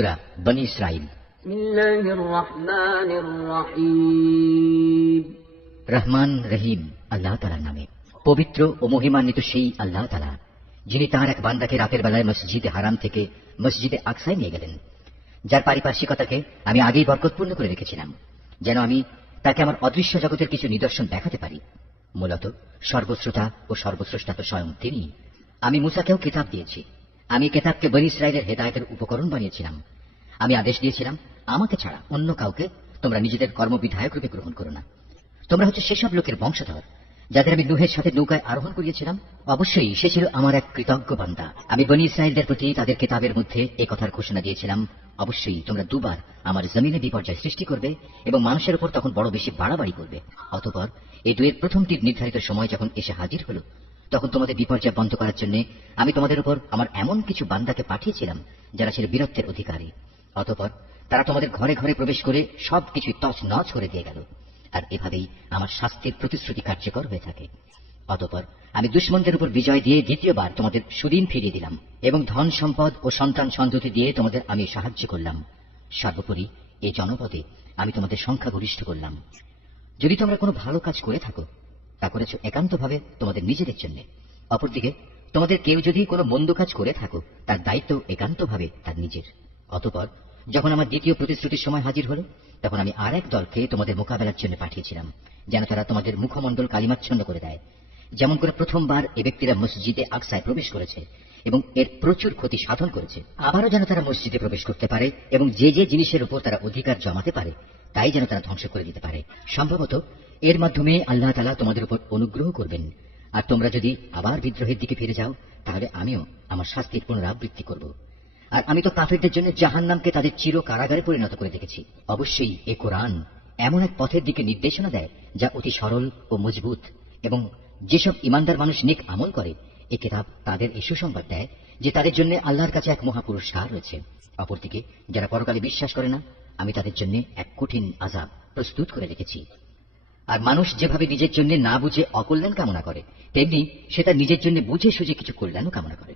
সূরা বনী ইসরাঈল। রহমান রহিম আল্লাহ তাআলার নামে। পবিত্র ও মহিমান্বিত সেই আল্লাহ তাআলা যিনি তাঁর এক বান্দাকে রাতের বেলায় মসজিদে হারাম থেকে মসজিদে আকসায় নিয়ে গেলেন, যার পারিপার্শ্বিকতাকে আমি আগেই বরকতপূর্ণ করে রেখেছিলাম, যেন আমি তাকে আমার অদৃশ্য জগতের কিছু নিদর্শন দেখাতে পারি। মূলত সর্বশ্রোতা ও সর্বস্রষ্টা তো স্বয়ং তিনি। আমি মূসাকেও কিতাব দিয়েছি। আমি কিতাবকে বনী ইসরাঈলের হেদায়েতের উপকরণ বানিয়েছিলাম। আমি আদেশ দিয়েছিলাম, আমাকে ছাড়া অন্য কাউকে তোমরা নিজেদের কর্মবিধায়ক রূপে গ্রহণ করো না। তোমরা হচ্ছে সেসব লোকের বংশধর যাদের আমি নূহের সাথে নৌকায় আরোহণ করিয়েছিলাম। অবশ্যই সে ছিল আমার এক কৃতজ্ঞ বান্দা। আমি বনী ইসরাঈলদের প্রতি তাদের কিতাবের মধ্যে এই কথার ঘোষণা দিয়েছিলাম, অবশ্যই তোমরা দুবার আমার জমিনে বিপর্যয় সৃষ্টি করবে এবং মানুষের উপর তখন বড় বেশি বাড়াবাড়ি করবে। অতঃপর এই দুয়ের প্রথমটির নির্ধারিত সময় যখন এসে হাজির হল, তখন তোমাদের বিপর্যয় বন্ধ করার জন্য আমি তোমাদের উপর আমার এমন কিছু বান্দাকে পাঠিয়েছিলাম যারা ছিল বীরত্বের অধিকারী। অতঃপর তারা তোমাদের ঘরে ঘরে প্রবেশ করে সবকিছু তছনছ করে দিয়ে গেল। আর এভাবেই আমার শাস্তির প্রতিশ্রুতি কার্যকর হয়ে থাকে। অতঃপর আমি দুশমনদের উপর বিজয় দিয়ে দ্বিতীয়বার তোমাদের সুদিন ফিরিয়ে দিলাম এবং ধন সম্পদ ও সন্তান সন্ততি দিয়ে তোমাদের আমি সাহায্য করলাম। সর্বোপরি এই জনপদে আমি তোমাদের সংখ্যাগরিষ্ঠ করলাম। যদি তোমরা কোনো ভালো কাজ করে থাকো, তা করেছ একান্তভাবে তোমাদের নিজেদের জন্য। অপরদিকে তোমাদের কেউ যদি কোনো মন্দ কাজ করে থাকো, তার দায়িত্ব একান্তভাবে তার নিজের। অতঃপর যখন আমার দ্বিতীয় প্রতিশ্রুতির সময় হাজির হল, তখন আমি আর এক দলকে তোমাদের মোকাবেলার জন্য পাঠিয়েছিলাম, যেন তারা তোমাদের মুখমণ্ডল কালিমাচ্ছন্ন করে দেয়। যেমন করে প্রথমবার এ ব্যক্তিরা মসজিদে আকসায় প্রবেশ করেছে এবং এর প্রচুর ক্ষতি সাধন করেছে, আবারও যেন তারা মসজিদে প্রবেশ করতে পারে এবং যে যে জিনিসের উপর তারা অধিকার জমাতে পারে তাই যেন তারা ধ্বংস করে দিতে পারে। সম্ভবত এর মাধ্যমে আল্লাহ তাআলা তোমাদের উপর অনুগ্রহ করবেন। আর তোমরা যদি আবার বিদ্রোহের দিকে ফিরে যাও, তাহলে আমিও আমার শাস্তির পুনরাবৃত্তি করব। আর আমি তো কাফেরদের জন্য জাহান্নামকে তাদের চির কারাগারে পরিণত করে দেখেছি। অবশ্যই এ কোরআন এমন এক পথের দিকে নির্দেশনা দেয় যা অতি সরল ও মজবুত, এবং যেসব ইমানদার মানুষ নেক আমল করে, এ কিতাব তাদের এই সুসংবাদ দেয় যে তাদের জন্য আল্লাহর কাছে এক মহাপুরস্কার রয়েছে। অপরদিকে যারা পরকালে বিশ্বাস করে না, আমি তাদের জন্য এক কঠিন আযাব প্রস্তুত করে রেখেছি। আর মানুষ যেভাবে নিজের জন্য না বুঝে অকল্যাণ কামনা করে, তেমনি সে তার নিজের জন্য বুঝে সুঝে কিছু কল্যাণও কামনা করে।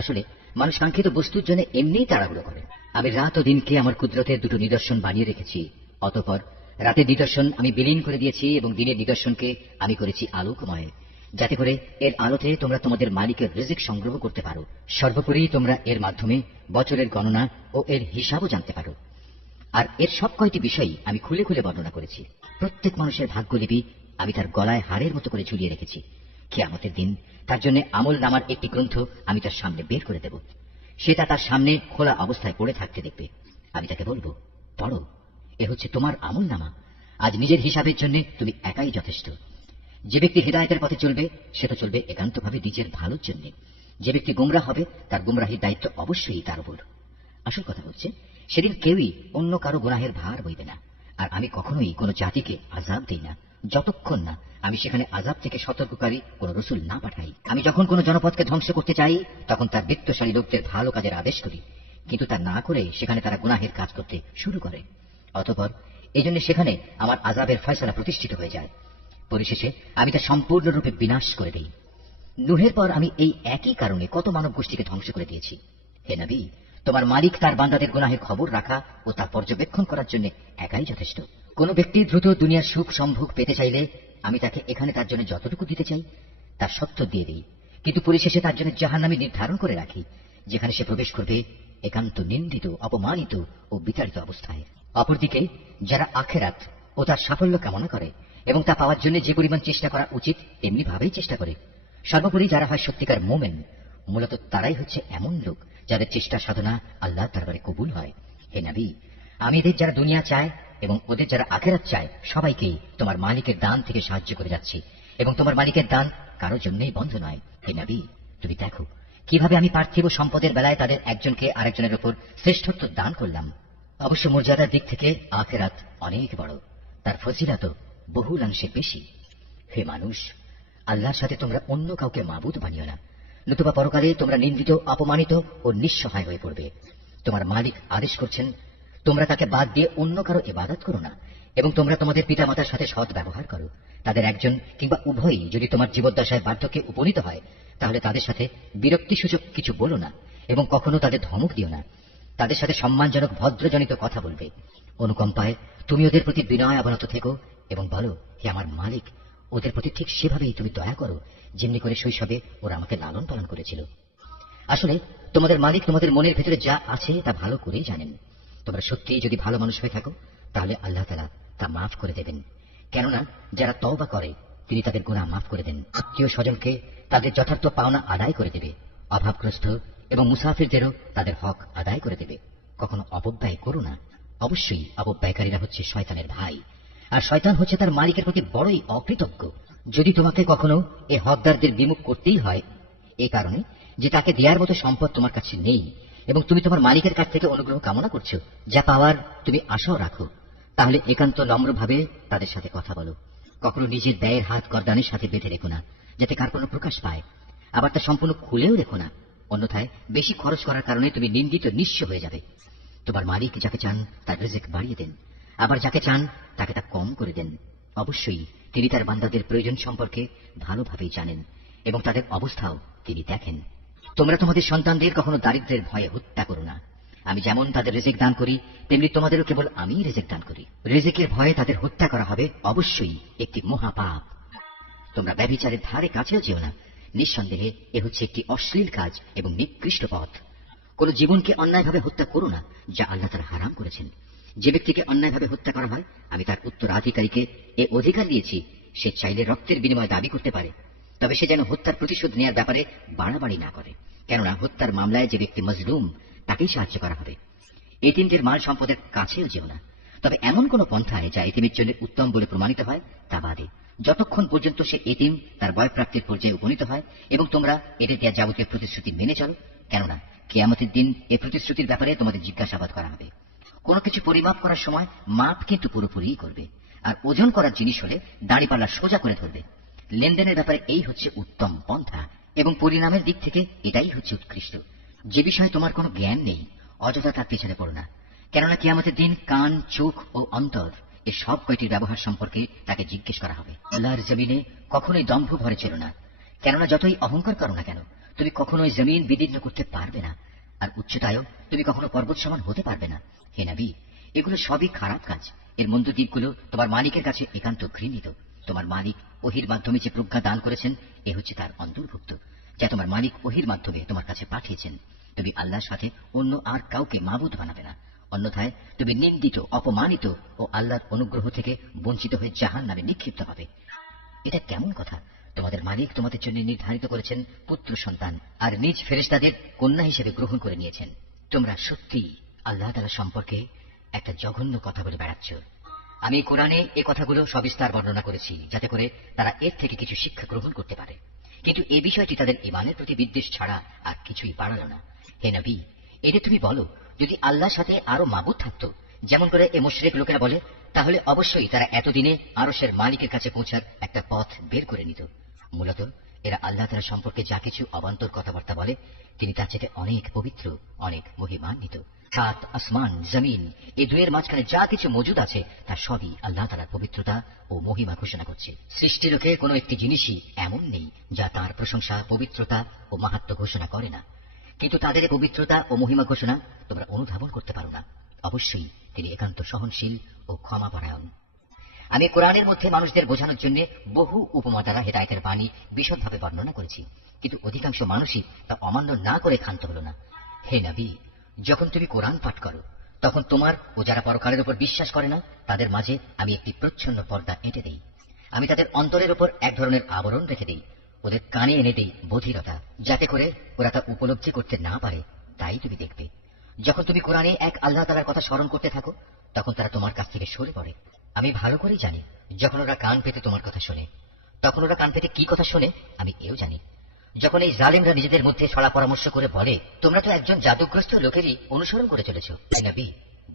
আসলে মানুষ কাঙ্ক্ষিত বস্তুর জন্য এমনিই তাড়াহুড়ো করে। আমি রাত ও দিনকে আমার কুদরতের দুটো নিদর্শন বানিয়ে রেখেছি। অতঃপর রাতের নিদর্শন আমি বিলীন করে দিয়েছি এবং দিনের নিদর্শনকে আমি করেছি আলোকময়, যাতে করে এর আলোতে তোমরা তোমাদের মালিকের রিজিক সংগ্রহ করতে পারো। সর্বোপরি তোমরা এর মাধ্যমে বছরের গণনা ও এর হিসাবও জানতে পারো। আর এর সব কয়টি বিষয় আমি খুলে খুলে বর্ণনা করেছি। প্রত্যেক মানুষের ভাগ্যলিপি আমি তার গলায় হাড়ের মতো করে ঝুলিয়ে রেখেছি। কিয়ামতের দিন তার জন্য আমল নামার একটি গ্রন্থ আমি তার সামনে বের করে দেব। সে তা তার সামনে খোলা অবস্থায় পড়ে থাকতে দেখবে। আমি তাকে বলবো, পড়ো, এ হচ্ছে তোমার আমল নামা। আজ নিজের হিসাবের জন্য তুমি একাই যথেষ্ট। যে ব্যক্তি হিদায়াতের পথে চলবে, সে তো চলবে একান্তভাবে নিজের ভালোর জন্য। যে ব্যক্তি গোমরাহ হবে, তার গোমরাহির দায়িত্ব অবশ্যই তার উপর। আসল কথা হচ্ছে, সেদিন কেউই অন্য কারো গুনাহের ভার বইবে না। আর আমি কখনোই কোনো জাতিকে আযাব দেই না যতক্ষণ না আমি সেখানে আযাব থেকে সতর্ককারী কোন রসুল না পাঠাই। আমি যখন কোন জনপদকে ধ্বংস করতে চাই, তখন তার বিত্তশালী লোকদের ভালো কাজের আদেশ করি, কিন্তু তা না করে সেখানে তারা গুনাহের কাজ করতে শুরু করে। অতঃপর এই জন্য সেখানে আমার আযাবের ফয়সালা প্রতিষ্ঠিত হয়ে যায়। পরিশেষে আমি তা সম্পূর্ণরূপে বিনাশ করে দিই। নূহের পর আমি এই একই কারণে কত মানব গোষ্ঠীকে ধ্বংস করে দিয়েছি। হে নবী, তোমার মালিক তার বান্দাদের গুনাহের খবর রাখা ও তা পর্যবেক্ষণ করার জন্য একাই যথেষ্ট। কোন ব্যক্তি দ্রুত দুনিয়ার সুখ সম্ভোগ পেতে চাইলে আমি তাকে এখানে তার জন্য যতটুকু দিতে চাই তার সত্ত্ব দিয়ে দিই, কিন্তু পরিশেষে তার জন্য জাহান্নামী নির্ধারণ করে রাখি, যেখানে সে প্রবেশ করবে একান্ত নিন্দিত, অপমানিত ও বিতাড়িত অবস্থায়। অপরদিকে যারা আখেরাত ও তার সাফল্য কামনা করে এবং তা পাওয়ার জন্য যে পরিমাণ চেষ্টা করা উচিত তেমনি ভাবেই চেষ্টা করে, সর্বোপরি যারা হয় সত্যিকার মোমেন, মূলত তারাই হচ্ছে এমন লোক যাদের চেষ্টা সাধনা আল্লাহর দরবারে কবুল হয়। হে নবী, আমি এদের যারা দুনিয়া চায় এবং ওদের যারা আখেরাত চায়, সবাইকেই তোমার মালিকের দান থেকে সাহায্য করে যাচ্ছি, এবং তোমার মালিকের দান কারো জন্যই বন্ধ নয়। হে নবী, তুমি দেখো কিভাবে আমি পার্থিব সম্পদের বেলায় তাদের একজনকে আরেকজনের উপর শ্রেষ্ঠত্ব দান করলাম। অবশ্য মর্যাদার দিক থেকে আখেরাত অনেক বড়, তার ফজিলত বহুলাংশে বেশি। হে মানুষ, আল্লাহর সাথে তোমরা অন্য কাউকে মাবুদ বানিও না, নতুবা পরকালে তোমরা নিন্দিত, অপমানিত ও নিঃসহায় হয়ে পড়বে। তোমার মালিক আদেশ করছেন, তোমরা তাকে বাদ দিয়ে অন্য কারো ইবাদত করো না, এবং তোমরা তোমাদের পিতামাতার সাথে সৎ ব্যবহার করো। তাদের একজন কিংবা উভয়ই যদি তোমার জীবদ্দশায় বার্ধক্যে উপনীত হয়, তাহলে তাদের সাথে বিরক্তিসূচক কিছু বলো না এবং কখনো তাদের ধমক দিও না। তাদের সাথে সম্মানজনক ভদ্রজনিত কথা বলবে। অনুকম্পায় তুমি ওদের প্রতি বিনয় অবনত থেকো এবং বলো, হে আমার মালিক, ওদের প্রতি ঠিক সেভাবেই তুমি দয়া করো যেমনি করে শৈশবে ওরা আমাকে লালন পালন করেছিল। আসলে তোমাদের মালিক তোমাদের মনের ভেতরে যা আছে তা ভালো করেই জানেন। তোমরা সত্যিই যদি ভালো মানুষ হয়ে থাকো তাহলে আল্লাহ তাআলা তা মাফ করে দেবেন। কেননা যারা তওবা করে তিনি তাদের গুনাহ মাফ করে দেন। আত্মীয় স্বজনকে তাদের যথার্থ পাওনা আদায় করে দেবে। অভাবগ্রস্ত এবং মুসাফিরদেরও তাদের হক আদায় করে দেবে। কখনো অপব্যয় করো না। অবশ্যই অপব্যয়কারীরা হচ্ছে শয়তানের ভাই, আর শয়তান হচ্ছে তার মালিকের প্রতি বড়ই অকৃতজ্ঞ। যদি তোমাকে কখনো এ হকদারদের বিমুখ করতেই হয় এই কারণে যে তাকে দেওয়ার মতো সম্পদ তোমার কাছে নেই এবং তুমি তোমার মালিকের কাছ থেকে অনুগ্রহ কামনা করছো, যা পাওয়ার তুমি আশাও রাখো, তাহলে একান্ত নম্রভাবে তাদের সাথে কথা বলো। কখনো নিজের ব্যয়ের হাত গর্দানের সাথে বেঁধে রেখো না, যাতে কার কোনো প্রকাশ পায়। আবার তা সম্পূর্ণ খুলেও রেখো না, অন্যথায় বেশি খরচ করার কারণে তুমি নিন্দিত নিঃস্ব হয়ে যাবে। তোমার মালিক যাকে চান তার রিজিক বাড়িয়ে দেন, আবার যাকে চান তাকে তা কম করে দেন। অবশ্যই তিনি তার বান্দাদের প্রয়োজন সম্পর্কে ভালোভাবেই জানেন এবং তাদের অবস্থাও তিনি দেখেন। তোমরা তোমাদের সন্তানদের কখনো দারিদ্র্যের ভয়ে হত্যা করো না। আমি যেমন তাদের রিজিক দান করি তেমনি তোমাদেরও কেবল আমিই রিজিক দান করি। রিজিকের ভয়ে তাদের হত্যা করা হবে অবশ্যই একটি মহাপাপ। তোমরা ব্যভিচারের ধারে কাছেও যেও না। নিঃসন্দেহে এ হচ্ছে একটি অশ্লীল কাজ এবং নিকৃষ্ট পথ। কোন জীবনকে অন্যায়ভাবে হত্যা করো না, যা আল্লাহ তাআলা হারাম করেছেন। যে ব্যক্তিকে অন্যায়ভাবে হত্যা করা হয় আমি তার উত্তরাধিকারীকে এ অধিকার দিয়েছি, সে চাইলে রক্তের বিনিময় দাবি করতে পারে, তবে সে যেন হত্যার প্রতিশোধ নেয়ার ব্যাপারে বাড়াবাড়ি না করে। কেননা হত্যার মামলায় যে ব্যক্তি মজলুম তাকেই সাহায্য করা হবে। এতিমদের মাল সম্পদের কাছেও যেও না, তবে এমন কোন পন্থায় যা এতিমের জন্য উত্তম বলে প্রমাণিত হয় তা বাদে, যতক্ষণ পর্যন্ত সে এতিম তার বয়প্রাপ্তির পর্যায়ে উপনীত হয় এবং তোমরা এদের দেয়া যাবতীয় প্রতিশ্রুতি মেনে চলো। কেননা কিয়ামতের দিন এ প্রতিশ্রুতির ব্যাপারে তোমাদের জিজ্ঞাসাবাদ করা হবে। কোনো কিছু পরিমাপ করার সময় মাপ কিন্তু পুরোপুরিই করবে, আর ওজন করার জিনিস হলে দাঁড়িপাল্লা সোজা করে ধরবে। লেনদেনের ব্যাপারে এই হচ্ছে উত্তম পন্থা এবং পরিণামের দিক থেকে এটাই হচ্ছে উৎকৃষ্ট। যে বিষয়ে তোমার কোনো জ্ঞান নেই অযথা তার পেছনে পড়ো না, কেননা কিয়ামতের দিন কান, চোখ ও অন্তর এ সব কয়টির ব্যবহার সম্পর্কে তাকে জিজ্ঞেস করা হবে। আল্লাহর জমিনে কখনোই দম্ভ ভরে ছিল না, কেননা যতই অহংকার করো না কেন তুমি কখনোই জমিন বিদীর্ণ করতে পারবে না, আর উচ্চতায়ও তুমি কখনো পর্বত সমান হতে পারবে না। হে নবী, এগুলো সবই খারাপ কাজ। এর মন্দ দিকগুলো তোমার মালিকের কাছে একান্ত ঘৃণিত। তোমার মালিক ওহির মাধ্যমে যে প্রজ্ঞা দান করেছেন এ হচ্ছে তার অন্তর্ভুক্ত, যা তোমার মালিক ওহির মাধ্যমে তোমার কাছে পাঠিয়েছেন। তুমি আল্লাহর সাথে অন্য আর কাউকে মাবুদ বানাবে না, অন্যথায় তুমি নিন্দিত, অপমানিত ও আল্লাহর অনুগ্রহ থেকে বঞ্চিত হয়ে জাহান্নামে নিক্ষিপ্ত হবে। এটা কেমন কথা? তোমাদের মালিক তোমাদের জন্য নির্ধারিত করেছেন পুত্র সন্তান, আর নিজ ফেরেশতাদের কন্যা হিসেবে গ্রহণ করে নিয়েছেন। তোমরা সত্যি আল্লাহ তাআলা সম্পর্কে একটা জঘন্য কথা বলে বেড়াচ্ছ। আমি কোরআনে এ কথাগুলো সবিস্তার বর্ণনা করেছি যাতে করে তারা এর থেকে কিছু শিক্ষা গ্রহণ করতে পারে, কিন্তু এই বিষয়টি তাদের ঈমানের প্রতি বিদ্বেষ ছাড়া আর কিছুই বাড়ালো না। হে নবী, এটা তুমি বলো, যদি আল্লাহর সাথে আরো মাবুদ থাকতো যেমন করে এ মুশরিক লোকেরা বলে, তাহলে অবশ্যই তারা এতদিনে আরশের মালিকের কাছে পৌঁছার একটা পথ বের করে নিত। মূলত এরা আল্লাহ তাআলা সম্পর্কে যা কিছু অবান্তর কথাবার্তা বলে তিনি তার চেয়ে অনেক পবিত্র, অনেক মহিমান্বিত। সাত আসমান, জমিন এই দুয়ের মাঝখানে যা কিছু মজুদ আছে তা সবই আল্লাহ তাআলার পবিত্রতা ও মহিমা ঘোষণা করছে। সৃষ্টিলোকে কোনো একটি জিনিসই এমন নেই যা তার প্রশংসা, পবিত্রতা ও মাহাত্ম্য ঘোষণা করে না, কিন্তু তাদের পবিত্রতা ও মহিমা ঘোষণা তোমরা অনুধাবন করতে পারো না। অবশ্যই তিনি একান্ত সহনশীল ও ক্ষমাপরায়ণ। আমি কোরআনের মধ্যে মানুষদের বোঝানোর জন্য বহু উপমা দ্বারা হেদায়েতের বাণী বিশদভাবে বর্ণনা করেছি, কিন্তু অধিকাংশ মানুষই তা অমান্য না করে ক্ষান্ত হল না। হে নবী, যখন তুমি কোরআন পাঠ করো তখন তোমার ও যারা পরকালের উপর বিশ্বাস করে না তাদের মাঝে আমি একটি প্রচ্ছন্ন পর্দা এঁটে দেই। আমি তাদের অন্তরের উপর এক ধরনের আবরণ রেখে দেই, ওদের কানে এনে দেই বধিরতা, যাতে করে ওরা তা উপলব্ধি করতে না পারে। তাই তুমি দেখবে যখন তুমি কোরআনে এক আল্লাহ তাআলার কথা স্মরণ করতে থাকো তখন তারা তোমার কাছ থেকে সরে পড়ে। আমি ভালো করেই জানি যখন ওরা কান পেতে তোমার কথা শোনে, তখন ওরা কান পেতে কি কথা শোনে আমি এও জানি। যখন এই জালেমরা নিজেদের মধ্যে সলা পরামর্শ করে বলে, তোমরা তো একজন জাদুগ্রস্ত লোকেরই অনুসরণ করে চলেছ, নবী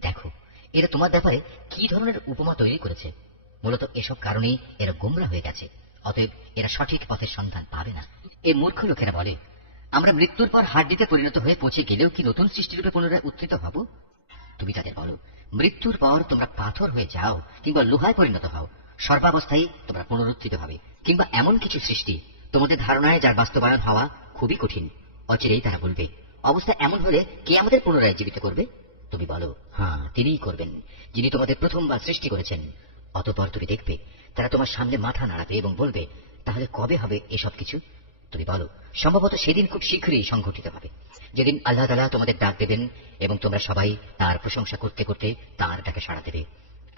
দেখো এরা তোমার ব্যাপারে কি ধরনের উপমা তৈরি করেছে। মূলত এসব কারণেই এরা গোমরা হয়ে গেছে, অতএব এরা সঠিক পথের সন্ধান পাবে না। এই মূর্খ লোকেরা বলে, আমরা মৃত্যুর পর হাড্ডিতে পরিণত হয়ে পচে গেলেও কি নতুন সৃষ্টিরূপে পুনরায় উত্থিত হব? তুমি তাদের বলো, মৃত্যুর পর তোমরা পাথর হয়ে যাও কিংবা লোহায় পরিণত হও, সর্বাবস্থায় তোমরা পুনরুত্থিত হবে, কিংবা এমন কিছু সৃষ্টি তোমাদের ধারণায় যার বাস্তবায়ন হওয়া খুবই কঠিন। অচিরেই তারা বলবে, অবস্থা এমন হলে কে আমাদের পুনরায় জীবিত করবে? তুমি বলো, হ্যাঁ, তিনিই করবেন, যিনি তোমাদের প্রথমবার সৃষ্টি করেছেন। অতঃপর তুমি দেখবে তারা তোমার সামনে মাথা নাড়াবে এবং বলবে, তাহলে কবে হবে এসব কিছু? তুমি বলো, সম্ভবত সেদিন খুব শীঘ্রই সংঘটিত হবে, যেদিন আল্লাহ তাআলা তোমাদের ডাক দেবেন এবং তোমরা সবাই তার প্রশংসা করতে করতে তার ডাকে সাড়া দেবে।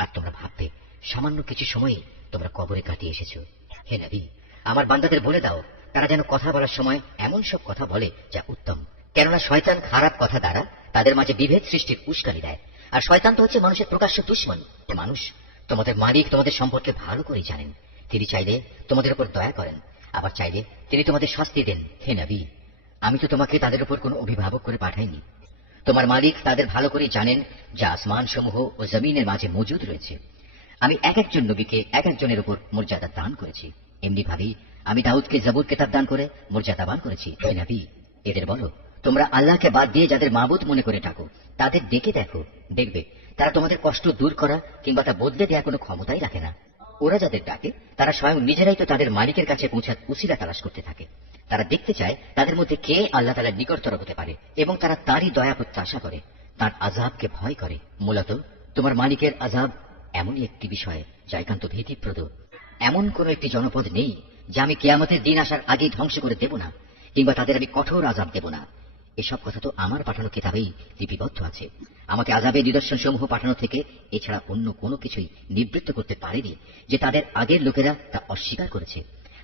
আর তোমরা ভাববে, সামান্য কিছু সময় তোমরা কবরে কাটিয়ে এসেছো। হে নবী, আমার বান্দাদের বলে দাও, তারা যেন কথা বলার সময় এমন সব কথা বলে যা উত্তম, কেননা শয়তান খারাপ কথা দ্বারা তাদের মাঝে বিভেদ সৃষ্টির উস্কানি দেয়। আর শয়তান তো হচ্ছে মানুষের প্রকাশ্য দুশমন। মানুষ, তোমাদের মালিক তোমাদের সম্পর্কে ভালো করেই জানেন। তিনি চাইলে তোমাদের উপর দয়া করেন, আবার চাইলে তিনি তোমাদের শাস্তি দেন। হে নবী, আমি তো তোমাকে তাদের উপর কোনো অভিভাবক করে পাঠাইনি। তোমার মালিক তাদের ভালো করেই জানেন যা আসমান সমূহ ও জমিনের মাঝে মজুদ রয়েছে। আমি এক একজন নবীকে এক একজনের উপর মর্যাদা দান করেছি। এমনি ভাবেই আমি দাউদকে জবুর কিতাব দান করে মর্যাদাবান করেছি। হে নবী, এদের বলো, তোমরা আল্লাহকে বাদ দিয়ে যাদের মাবুদ মনে করে থাকো তাদের ডেকে দেখো, দেখবে তারা তোমাদের কষ্ট দূর করা কিংবা তা বদলে দেওয়ার কোনো ক্ষমতাই রাখে না। ওরা যাদের ডাকে তারা স্বয়ং নিজেরাই তো তাদের মালিকের কাছে পৌঁছার উসিলা তালাশ করতে থাকে। তারা দেখতে চায় তাদের মধ্যে কে আল্লাহ তাআলার নিকটতর হতে পারে এবং তারা তারই দয়া প্রত্যাশা করে, তার আযাবকে ভয় করে। মূলত তোমার মালিকের আযাব এমনই একটি বিষয় যা একান্ত ভীতিপ্রদ। এমন কোন একটি জনপদ নেই যা আমি কিয়ামতের দিন আসার আগেই ধ্বংস করে দেব না, কিংবা তাদের আমি কঠোর আযাব দেব না। এসব কথা তো আমার পাঠানো কিতাবেই লিপিবদ্ধ আছে। আমাকে আযাবের নিদর্শন সমূহ পাঠানো থেকে এছাড়া অন্য কোনো কিছুই নিবৃত্ত করতে পারেনি যে তাদের আগের লোকেরা তা অস্বীকার করেছে।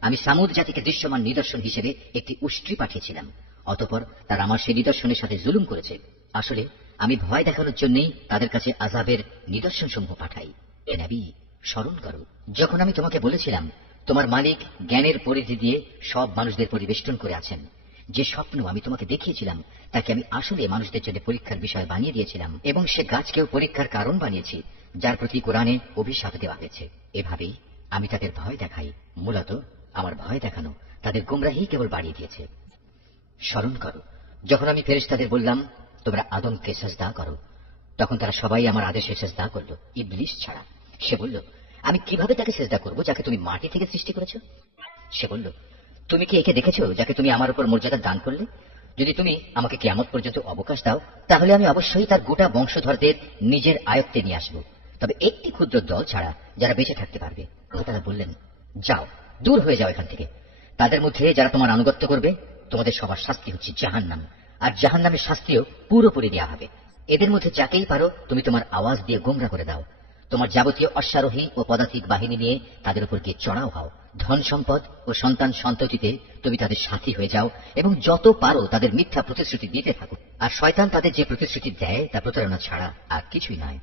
আমি সামুদ জাতিকে দৃশ্যমান নিদর্শন হিসেবে একটি উষ্ট্রি পাঠিয়েছিলাম, অতঃপর তারা আমার সেই নিদর্শনের সাথে জুলুম করেছে। আসলে আমি ভয় দেখানোর জন্যই তাদের কাছে আযাবের নিদর্শন সমূহ পাঠাই। এ নবী, স্মরণ করো, যখন আমি তোমাকে বলেছিলাম তোমার মালিক জ্ঞানের পরিধি দিয়ে সব মানুষদের পরিবেষ্টন করে আছেন। যে স্বপ্ন আমি তোমাকে দেখিয়েছিলাম তাকে আমি আসলে মানুষদের জন্য পরীক্ষার বিষয় বানিয়ে দিয়েছিলাম, এবং সে গাছকেও পরীক্ষার কারণ বানিয়েছি, যার প্রতি কোরআনে অভিশাপ দেওয়া হয়েছে। এভাবেই আমি তাদের ভয় দেখাই। মূলত আমার ভয় দেখানো তাদের গোমরাহি কেবল বাড়িয়ে দিয়েছে। স্মরণ করো, যখন আমি ফেরেশতাদের বললাম তোমরা আদমকে সিজদা করো, তখন তারা সবাই আমার আদেশে সিজদা করল, ইবলিস ছাড়া। সে বলল, আমি কিভাবে তাকে সিজদা করব যাকে তুমি মাটি থেকে সৃষ্টি করেছ? সে বলল, তুমি কি একে দেখেছো যাকে তুমি আমার উপর মর্যাদা দান করলে? যদি তুমি আমাকে কিয়ামত পর্যন্ত অবকাশ দাও, তাহলে আমি অবশ্যই তার গোটা বংশধরদের নিজের আয়ত্তে নিয়ে আসব, তবে একটি ক্ষুদ্র দল ছাড়া যারা বেঁচে থাকতে পারবে। তারা বললেন, যাও, দূর হয়ে যাও এখান থেকে। তাদের মধ্যে যারা তোমার আনুগত্য করবে তোমাদের সবার শাস্তি হচ্ছে জাহান্নাম, আর জাহান্নামের শাস্তিও পুরোপুরি দেওয়া হবে। এদের মধ্যে যাকেই পারো তুমি তোমার আওয়াজ দিয়ে গোমরা করে দাও। তোমার যাবতীয় অশ্বারোহী ও পদাতিক বাহিনী নিয়ে তাদের উপর গিয়ে চড়াও হও। ধন সম্পদ ও সন্তান সন্ততিতে তুমি তাদের সাথী হয়ে যাও এবং যত পারো তাদের মিথ্যা প্রতিশ্রুতি দিতে থাকো। আর শয়তান তাদের যে প্রতিশ্রুতি দেয় তা প্রতারণা ছাড়া আর কিছুই নয়।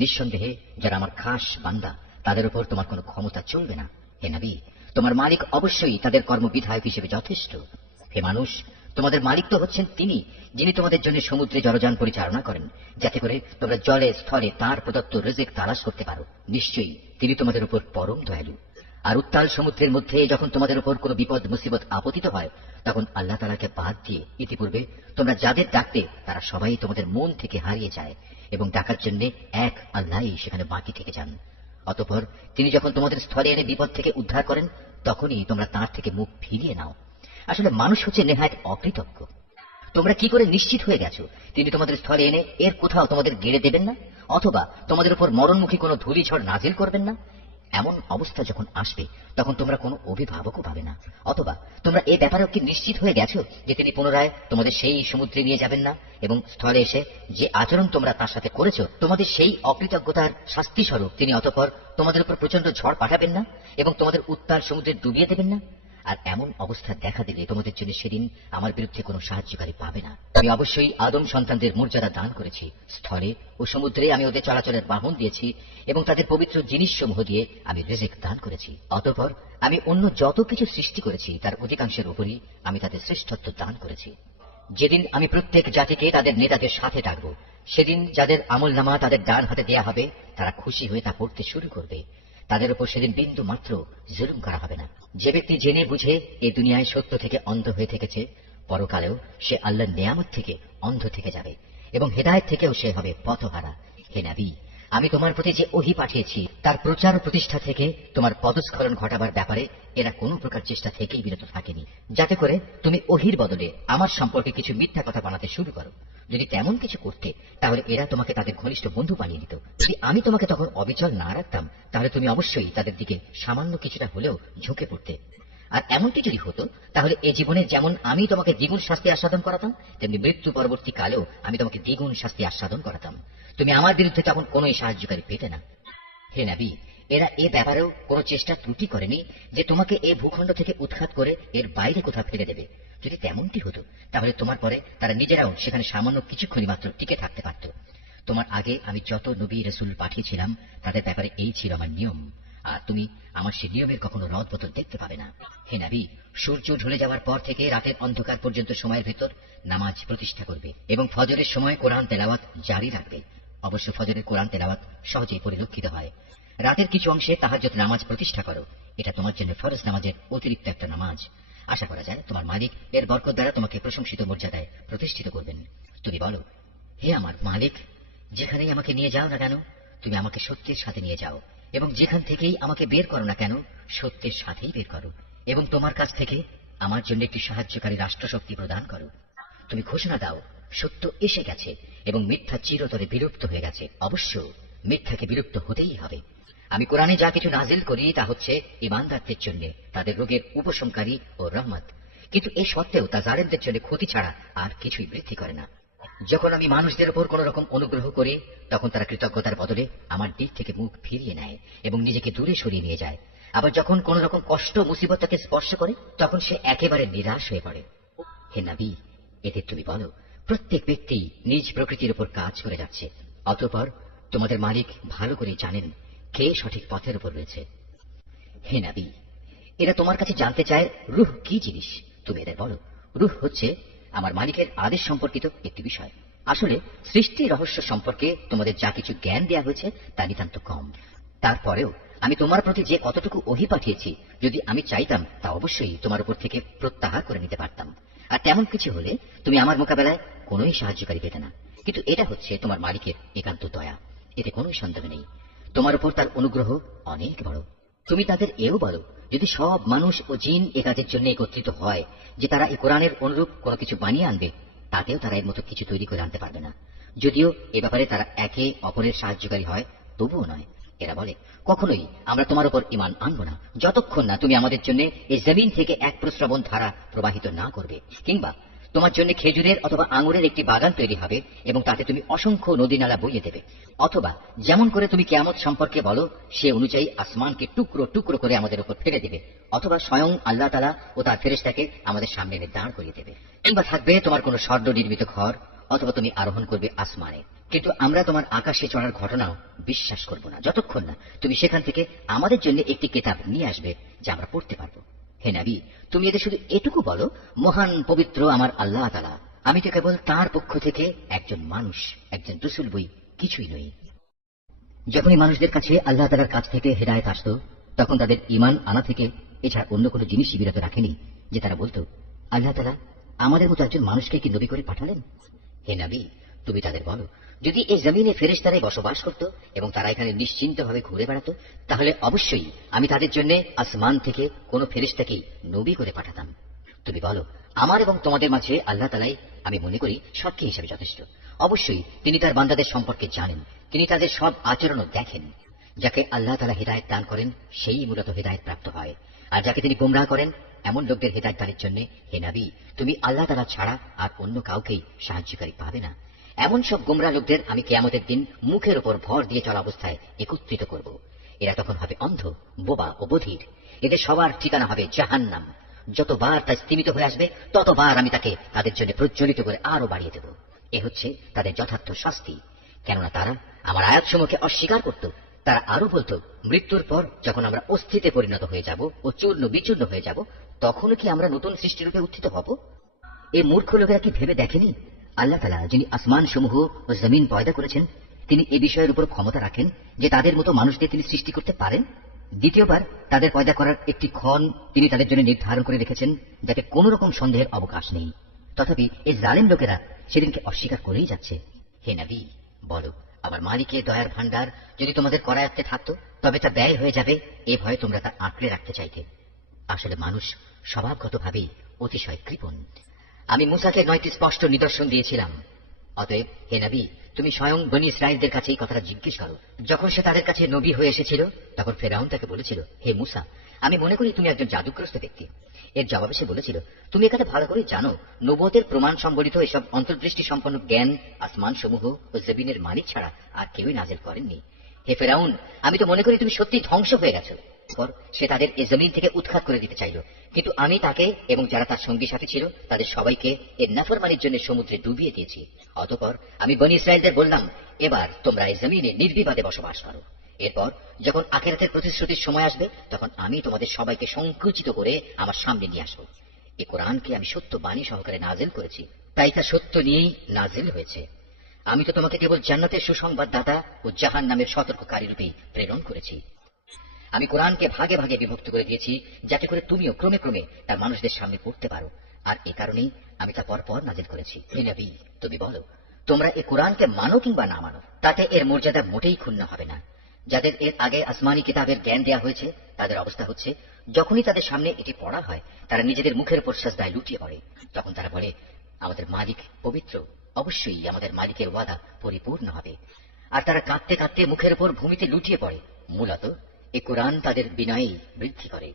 নিঃসন্দেহে যারা আমার খাস বান্দা তাদের উপর তোমার কোনো ক্ষমতা চলবে না। হে নবী, তোমার মালিক অবশ্যই তাদের কর্মবিধায়ক হিসেবে যথেষ্ট। হে মানুষ, তোমাদের মালিক তো হচ্ছেন তিনি, যিনি তোমাদের জন্য সমুদ্রে জলযান পরিচালনা করেন, যাতে করে তোমরা জলে স্থলে তার প্রদত্ত রিজিক তালাশ করতে পারো। নিশ্চয়ই তিনি তোমাদের উপর পরম দয়ালু। আর উত্তাল সমুদ্রের মধ্যে যখন তোমাদের উপর কোনো বিপদ মুসিবত আপতিত হয়, তখন আল্লাহ তাআলাকে বাদ দিয়ে ইতিপূর্বে তোমরা যাদের ডাকতে তারা সবাই তোমাদের মন থেকে হারিয়ে যায়, এবং ডাকার জন্য এক আল্লাহই সেখানে বাকি থেকে যান। অতঃপর তিনি যখন তোমাদের স্থলে এনে বিপদ থেকে উদ্ধার করেন, তখনই তোমরা তার থেকে মুখ ফিরিয়ে নাও। আসলে মানুষ হচ্ছে নেহায়েত অকৃতজ্ঞ। তোমরা কি করে নিশ্চিত হয়ে গেছো তিনি তোমাদের স্থলে এনে এর কোথাও তোমাদের গেড়ে দেবেন না, অথবা তোমাদের উপর মরণমুখী কোনো ধূলিঝড় নাজিল করবেন না? এমন অবস্থা যখন আসবে তখন তোমরা কোনো অভিভাবকও পাবে না। অথবা তোমরা এ ব্যাপারেও কি নিশ্চিত হয়ে গেছো যে তিনি পুনরায় তোমাদের সেই সমুদ্রে নিয়ে যাবেন না, এবং স্থলে এসে যে আচরণ তোমরা তার সাথে করেছো তোমাদের সেই অকৃতজ্ঞতার শাস্তি স্বরূপ তিনি অতঃপর তোমাদের উপর প্রচন্ড ঝড় পাঠাবেন না এবং তোমাদের উত্তাল সমুদ্রে ডুবিয়ে দেবেন না? আর এমন অবস্থা দেখা দিলে তোমাদের জন্য সেদিন আমার বিরুদ্ধে কোনো সাহায্যকারী পাবে না। আমি অবশ্যই আদম সন্তানদের মর্যাদা দান করেছি। স্থলে ও সমুদ্রে আমি ওদের চলাচলের বাহন দিয়েছি এবং তাদের পবিত্র জিনিসসমূহ দিয়ে আমি রিজিক দান করেছি। অতঃপর আমি অন্য যত কিছু সৃষ্টি করেছি তার অধিকাংশের উপরই আমি তাদের শ্রেষ্ঠত্ব দান করেছি। যেদিন আমি প্রত্যেক জাতিকে তাদের নেতাদের সাথে ডাকব, সেদিন যাদের আমলনামা তাদের ডান হাতে দেয়া হবে তারা খুশি হয়ে তা পড়তে শুরু করবে। তাদের উপর সেদিন বিন্দু মাত্র জুলুম করা হবে না। যে ব্যক্তি জেনে বুঝে এই দুনিয়ায় সত্য থেকে অন্ধ হয়ে থেকেছে, পরকালেও সে আল্লাহর নেয়ামত থেকে অন্ধ থেকে যাবে এবং হেদায়েত থেকেও সে হবে পথহারা। হে নবী, আমি তোমার প্রতি যে ওহী পাঠিয়েছি তার প্রচার ও প্রতিষ্ঠা থেকে তোমার পদস্খলন ঘটাবার ব্যাপারে এরা কোনো প্রকার চেষ্টা থেকেই বিরত থাকেনি, যাতে করে তুমি ওহির বদলে আমার সম্পর্কে কিছু মিথ্যা কথা বানাতে শুরু করো। যদি তেমন কিছু করতে তাহলে এরা তোমাকে তাদের ঘনিষ্ঠ বন্ধু বানিয়ে দিত। যদি আমি তোমাকে তখন অবিচল না রাখতাম তাহলে তুমি অবশ্যই তাদের দিকে সামান্য কিছুটা হলেও ঝুঁকে পড়তে। আর এমনটি যদি হতো তাহলে এ জীবনে যেমন আমি তোমাকে দ্বিগুণ শাস্তি আস্বাদন করাতাম, তেমনি মৃত্যু পরবর্তী কালেও আমি তোমাকে দ্বিগুণ শাস্তি আস্বাদন করাতাম। তুমি আমার বিরুদ্ধে তখন কোন সাহায্যকারী পেতে না। হে নবী, এরা এ ব্যাপারেও কোনো চেষ্টা ত্রুটি করেনি যে তোমাকে এই ভূখণ্ড থেকে উৎখাত করে এর বাইরে কোথাও ফেলে দেবে। যদি তেমনটি হতো তাহলে তোমার পরে তারা নিজেরাও সেখানে সামান্য কিছুক্ষণই মাত্র টিকে থাকতে পারত। তোমার আগে আমি যত নবী রসুল পাঠিয়েছিলাম তাদের ব্যাপারে এই ছিল আমার নিয়ম, আর তুমি আমার সেই নিয়মের কখনো রদ বদল দেখতে পাবে না। হে নবী, সূর্য ঢলে যাওয়ার পর থেকে রাতের অন্ধকার পর্যন্ত সময়ের ভেতর নামাজ প্রতিষ্ঠা করবে এবং ফজরের সময় কোরআন তেলাওয়াত জারি রাখবে। অবশ্য ফজরের কোরআন তেলাওয়াত সহজেই পরিলক্ষিত হয়। রাতের কিছু অংশে তাহাজ্জুদ নামাজ প্রতিষ্ঠা করো। এটা তোমার জন্য ফরজ নামাজের অতিরিক্ত একটা নামাজ। আশা করা যায় তোমার মালিক এর বরকত দ্বারা তোমাকে প্রশংসিত মর্যাদায় প্রতিষ্ঠিত করবেন। তুমি বলো, হে আমার মালিক, যেখানেই আমাকে নিয়ে যাও না কেন তুমি আমাকে সত্যের সাথে নিয়ে যাও, এবং যেখান থেকেই আমাকে বের করো না কেন সত্যের সাথেই বের করো, এবং তোমার কাছ থেকে আমার জন্য একটি সাহায্যকারী রাষ্ট্রশক্তি প্রদান করো। তুমি ঘোষণা দাও, সত্য এসে গেছে এবং মিথ্যা চিরতরে বিলুপ্ত হয়ে গেছে। অবশ্য মিথ্যাকে বিলুপ্ত হতেই হবে। আমি কোরআনে যা কিছু নাজিল করি তা হচ্ছে ঈমানদারদের জন্য তাদের রোগের উপশমকারী ও রহমত, কিন্তু এ সত্ত্বেও তা জালেমদের জন্য ক্ষতি ছাড়া আর কিছুই বৃদ্ধি করে না। যখন আমি মানুষদের উপর কোন রকম অনুগ্রহ করি তখন তারা কৃতজ্ঞতার বদলে আমার দিক থেকে মুখ ফিরিয়ে নেয় এবং নিজেকে দূরে সরিয়ে নিয়ে যায়। আবার যখন কোন রকম কষ্ট মুসিবত তাকে স্পর্শ করে তখন সে একেবারে নিরাশ হয়ে পড়ে। হে নবী, এদের তুমি বলো, প্রত্যেক ব্যক্তি নিজ প্রকৃতির উপর কাজ করে যাচ্ছে, অতঃপর তোমাদের মালিক ভালো করে জানেন কে সঠিক পথের উপর রয়েছে। হে নবী, এরা তোমার কাছে জানতে চায় রূহ কি জিনিস। তুমি এদের বলো, রূহ হচ্ছে আমার মালিকের আদেশ সম্পর্কিত একটি বিষয়। আসলে সৃষ্টি রহস্য সম্পর্কে তোমাদের যা কিছু জ্ঞান দেওয়া হয়েছে তা নিতান্ত কম। তারপরেও আমি তোমার প্রতি যে কতটুকু ওহী পাঠিয়েছি, যদি আমি চাইতাম তা অবশ্যই তোমার উপর থেকে প্রত্যাহার করে নিতে পারতাম, আর তেমন কিছু হলে তুমি আমার মোকাবেলায় কোনোই সাহায্যকারী পেতে না। কিন্তু এটা হচ্ছে তোমার মালিকের একান্ত দয়া, এতে কোনো সন্দেহ নেই। তোমার উপর তার অনুগ্রহ অনেক বড়। তুমি তাদের এও বলো, যদি সব মানুষ ও জিন এ কাজের জন্য একত্রিত হয় যে তারা এই কোরআনের অনুরূপ কোনো কিছু বানিয়ে আনবে, তাতেও তারা এর মতো কিছু তৈরি করে আনতে পারবে না। যদিও এ ব্যাপারে তারা একে অপরের সাহায্যকারী হয়, তবুও নয়। এরা বলে, কখনোই আমরা তোমার উপর ঈমান আনব না যতক্ষণ না তুমি আমাদের জন্য এই জমিন থেকে এক প্রস্রবণ ধারা প্রবাহিত না করবে, কিংবা তোমার জন্য খেজুরের অথবা আঙুরের একটি বাগান তৈরি হবে এবং তাতে তুমি অসংখ্য নদী নালা বইয়ে দেবে, অথবা যেমন করে তুমি কিয়ামত সম্পর্কে বলো সে অনুযায়ী আসমানকে টুকরো টুকরো করে আমাদের উপর ফেলে দেবে, অথবা স্বয়ং আল্লাহ তাআলা ও তার ফেরেশতাকে আমাদের সামনে এনে দাঁড় করিয়ে দেবে, কিংবা থাকবে তোমার কোনো স্বর্ণ নির্মিত ঘর, অথবা তুমি আরোহণ করবে আসমানে। কিন্তু আমরা তোমার আকাশে চড়ার ঘটনাও বিশ্বাস করব না যতক্ষণ না তুমি সেখান থেকে আমাদের জন্য একটি কিতাব নিয়ে আসবে যা আমরা পড়তে পারবো। হে নবী, তুমি এদের শুধু এটুকু বলো, মহান পবিত্র আমার আল্লাহ তাআলা, আমি তো কেবল তাঁর পক্ষ থেকে একজন মানুষ, একজন রাসূল বই, কিছুই নই। যখনই মানুষদের কাছে আল্লাহ তাআলার কাছ থেকে হেদায়েত আসত তখন তাদের ঈমান আনা থেকে এছাড়া অন্য কোনো জিনিসই বিরত রাখেনি যে তারা বলতো, আল্লাহ তাআলা আমাদের মতো একজন মানুষকে কি নবী করে পাঠালেন? হে নবী, তুমি তাদের বলো, যদি এই জমিনে ফেরেশতারাই বসবাস করত এবং তারা এখানে নিশ্চিন্তভাবে ঘুরে বেড়াত, তাহলে অবশ্যই আমি তাদের জন্য আসমান থেকে কোনো ফেরেশতাকেই নবী করে পাঠাতাম। তুমি বলো, আমার এবং তোমাদের মাঝে আল্লাহ তাআলাই আমি মনে করি সাক্ষী হিসেবে যথেষ্ট। অবশ্যই তিনি তার বান্দাদের সম্পর্কে জানেন, তিনি তাদের সব আচরণও দেখেন। যাকে আল্লাহ তাআলা হেদায়েত দান করেন সেই মূলত হেদায়েত প্রাপ্ত হয়, আর যাকে তিনি গোমরাহ করেন এমন লোকদের হেদায়েত দানের জন্য হে নবী, তুমি আল্লাহ তাআলা ছাড়া আর অন্য কাউকেই সাহায্যকারী পাবে না। এমন সব গোমরাহ লোকদের আমি কিয়ামতের দিন মুখের উপর ভর দিয়ে চলা অবস্থায় একত্রিত করব। এরা তখন হবে অন্ধ, বোবা ও বধির। এদের সবার ঠিকানা হবে জাহান্নাম। যতবার তা স্তীমিত হয়ে আসবে ততবার আমি তাকে তাদের জন্য প্রজ্বলিত করে আরো বাড়িয়ে দেব। এ হচ্ছে তাদের যথার্থ শাস্তি। কেননা তারা আমার আয়াতসমূহকে অস্বীকার করত। তারা আরো বলতো, মৃত্যুর পর যখন আমরা অস্থিতে পরিণত হয়ে যাব ও চূর্ণ বিচূর্ণ হয়ে যাব, তখনও কি আমরা নতুন সৃষ্টিরূপে উত্থিত হব? এই মূর্খ লোকেরা কি ভেবে দেখেনি আল্লাহ তাআলা যিনি আসমান সমূহ ও জমিন পয়দা করেছেন, তিনি এ বিষয়ের উপর ক্ষমতা রাখেন যে তাদের মতো মানুষদের তিনি সৃষ্টি করতে পারেন? দ্বিতীয়বার তাদের পয়দা করার একটি ক্ষণ তিনি তাদের জন্য নির্ধারণ করে রেখেছেন যাতে কোন রকম সন্দেহের অবকাশ নেই। তথাপি এই জালেম লোকেরা সেদিনকে অস্বীকার করেই যাচ্ছে। হে নবী, বলো, আমার মালিকের দয়ার ভান্ডার যদি তোমাদের করায়ত্তে থাকতো তবে তা ব্যয় হয়ে যাবে এ ভয়ে তোমরা তা আঁকড়ে রাখতে চাইতে। আসলে মানুষ স্বভাবগতভাবেই অতিশয় কৃপণ। আমি মূসাকে 9টি স্পষ্ট নিদর্শন দিয়েছিলাম। অতএব হে নবী, তুমি স্বয়ং বনী ইসরায়েলদের কাছে এই কথাটা জিজ্ঞেস করো। যখন সে তাদের কাছে নবী হয়ে এসেছিল তখন ফেরাউন তাকে বলেছিল, হে মূসা, আমি মনে করি তুমি একজন জাদুগ্রস্ত ব্যক্তি। এর জবাবে সে বলেছিল, তুমি এখানে ভালো করে জানো নবুয়তের প্রমাণ সম্বলিত এসব অন্তর্দৃষ্টি সম্পন্ন জ্ঞান আসমান সমূহ ও জমিনের মালিক ছাড়া আর কেউই নাজেল করেননি। হে ফেরাউন, আমি তো মনে করি তুমি সত্যি ধ্বংস হয়ে গেছো। পর সে তাদের এই জমিন থেকে উৎখাত করে দিতে চাইল, কিন্তু আমি তাকে এবং যারা তার সঙ্গী সাথী ছিল তাদের সবাইকে এর নাফরমানির জন্য সমুদ্রে ডুবিয়ে দিয়েছি। অতঃপর আমি বনী ইসরায়েলদের বললাম, এবার তোমরা এই জমিনে নির্বিবাদে বসবাস করো। এরপর যখন আখিরাতের প্রতিশ্রুতির সময় আসবে তখন আমি তোমাদের সবাইকে সংকুচিত করে আমার সামনে নিয়ে আসবো। এই কোরআনকে আমি সত্য বাণী সহকারে নাজিল করেছি, তাই তা সত্য নিয়েই নাজিল হয়েছে। আমি তো তোমাকে কেবল জান্নাতের সুসংবাদদাতা ও জাহান্নামের সতর্ককারী রূপে প্রেরণ করেছি। আমি কোরআনকে ভাগে ভাগে বিভক্ত করে দিয়েছি যাতে করে তুমিও ক্রমে ক্রমে তার মানুষদের সামনে পড়তে পারো, আর এ কারণেই আমি তা পরপর নাজিল করেছি। হে নবী, তুমি বলো, তোমরা এই কোরআনকে মানো কিংবা না মানো, তাতে এর মর্যাদা মোটেই ক্ষুণ্ণ হবে না। যাদের এর আগে আসমানি কিতাবের জ্ঞান দেওয়া হয়েছে তাদের অবস্থা হচ্ছে, যখনই তাদের সামনে এটি পড়া হয় তারা নিজেদের মুখের উপর সাজদায় লুটিয়ে পড়ে। তখন তারা বলে, আমাদের মালিক পবিত্র, অবশ্যই আমাদের মালিকের ওয়াদা পরিপূর্ণ হবে। আর তারা কাঁদতে কাঁদতে মুখের উপর ভূমিতে লুটিয়ে পড়ে। মূলত এ কোরআন তাদের বিনয়েই বৃদ্ধি করে।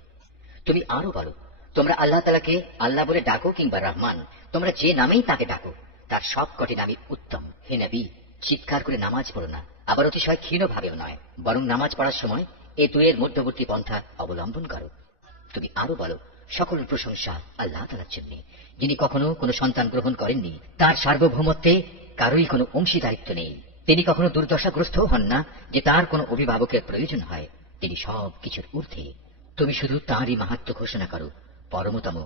তুমি আরো বলো, তোমরা আল্লাহ তাআলাকে আল্লাহ বলে ডাকো কিংবা রহমান, তোমরা যে নামেই তাকে ডাকো তার সব কটি নামই উত্তম। হে নবী, চিৎকার করে নামাজ পড়ো না, আবার অতিশয় ক্ষীণ ভাবেও নয়, বরং নামাজ পড়ার সময় এ দুয়ের মধ্যবর্তী পন্থা অবলম্বন করো। তুমি আরো বলো, সকল প্রশংসা আল্লাহ তাআলার জন্য, যিনি কখনো কোনো সন্তান গ্রহণ করেননি, তার সার্বভৌমত্বে কারোই কোনো অংশীদারিত্ব নেই। তিনি কখনো দুর্দশাগ্রস্ত হন না যে তার কোনো অভিভাবকের প্রয়োজন হয়। তিনি সব কিছুর ঊর্ধ্বে। তুমি শুধু তাঁরই মাহাত্ম্য ঘোষণা করো, পরমতম